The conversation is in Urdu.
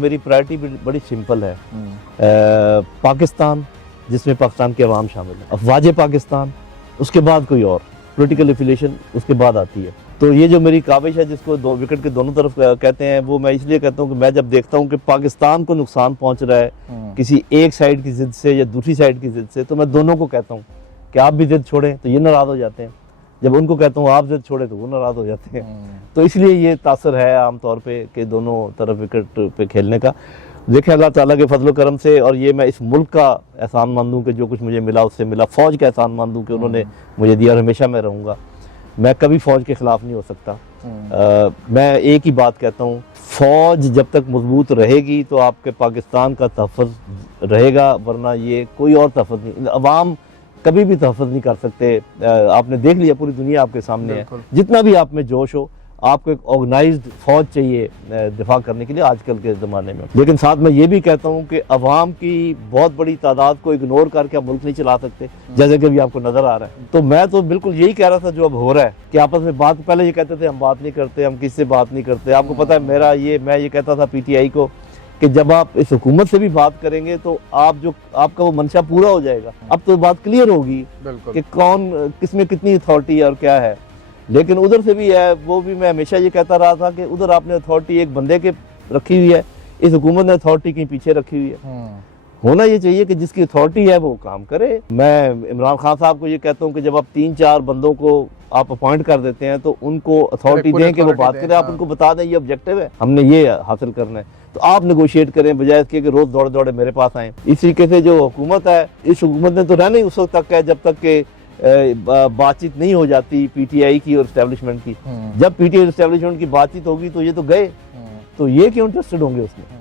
میری پرائرٹی بڑی سمپل ہے، پاکستان جس میں پاکستان کے عوام شامل ہے، افواج پاکستان، اس کے بعد کوئی اور پولیٹیکل افیلیشن اس کے بعد آتی ہے۔ تو یہ جو میری کاوش ہے جس کو دو وکٹ کے دونوں طرف کہتے ہیں، وہ میں اس لیے کہتا ہوں کہ میں جب دیکھتا ہوں کہ پاکستان کو نقصان پہنچ رہا ہے کسی ایک سائیڈ کی ضد سے یا دوسری سائیڈ کی ضد سے، تو میں دونوں کو کہتا ہوں کہ آپ بھی ضد چھوڑیں، تو یہ ناراض ہو جاتے ہیں۔ جب ان کو کہتا ہوں آپ ضد چھوڑیں تو وہ ناراض ہو جاتے ہیں۔ تو اس لیے یہ تاثر ہے عام طور پہ کہ دونوں طرف وکٹ پہ کھیلنے کا۔ دیکھیں اللہ تعالیٰ کے فضل و کرم سے، اور یہ میں اس ملک کا احسان مند ہوں کہ جو کچھ مجھے ملا اس سے ملا، فوج کا احسان مند ہوں کہ انہوں نے مجھے دیا، اور ہمیشہ میں رہوں گا۔ میں کبھی فوج کے خلاف نہیں ہو سکتا۔ میں ایک ہی بات کہتا ہوں، فوج جب تک مضبوط رہے گی تو آپ کے پاکستان کا تحفظ رہے گا، ورنہ یہ کوئی اور تحفظ نہیں۔ عوام کبھی بھی تحفظ نہیں کر سکتے۔ آپ نے دیکھ لیا، پوری دنیا آپ کے سامنے ہے، جتنا بھی آپ میں جوش ہو، آپ کو ایک آرگنائزڈ فوج چاہیے دفاع کرنے کے لیے آج کل کے زمانے میں۔ لیکن ساتھ میں یہ بھی کہتا ہوں کہ عوام کی بہت بڑی تعداد کو اگنور کر کے آپ ملک نہیں چلا سکتے، جیسے کہ ابھی آپ کو نظر آ رہا ہے۔ تو میں تو بالکل یہی کہہ رہا تھا جو اب ہو رہا ہے کہ آپس میں بات، پہلے یہ کہتے تھے ہم بات نہیں کرتے، ہم کس سے بات نہیں کرتے۔ آپ کو پتہ ہے میں یہ کہتا تھا پی ٹی آئی کو کہ جب آپ اس حکومت سے بھی بات کریں گے تو آپ کا وہ منشا پورا ہو جائے گا۔ اب تو بات کلیئر ہوگی کہ کون کس میں کتنی اتھارٹی ہے اور کیا ہے۔ لیکن ادھر سے بھی ہے، وہ بھی میں ہمیشہ یہ کہتا رہا تھا کہ ادھر آپ نے اتھارٹی ایک بندے کے رکھی ہوئی ہے، اس حکومت نے اتھارٹی کہیں پیچھے رکھی ہوئی ہے۔ ہونا یہ چاہیے کہ جس کی اتھارٹی ہے وہ کام کرے۔ میں عمران خان صاحب کو یہ کہتا ہوں کہ جب آپ 3-4 بندوں کو آپ اپوائنٹ کر دیتے ہیں تو ان کو اتھارٹی دیں کہ وہ بات کریں، آپ ان کو بتا دیں یہ آبجیکٹو ہے، ہم نے یہ حاصل کرنا ہے، تو آپ نیگوشیٹ کریں بجائے اس کے کہ روز دوڑے میرے پاس آئیں۔ اس طریقے سے جو حکومت ہے، اس حکومت نے تو رہنا ہی اس وقت تک ہے جب تک کہ بات چیت نہیں ہو جاتی پی ٹی آئی کی اور اسٹیبلشمنٹ کی۔ جب پی ٹی آئی اسٹیبلشمنٹ کی بات چیت ہوگی تو یہ تو گئے، تو یہ کیوں انٹرسٹڈ ہوں گے اس میں؟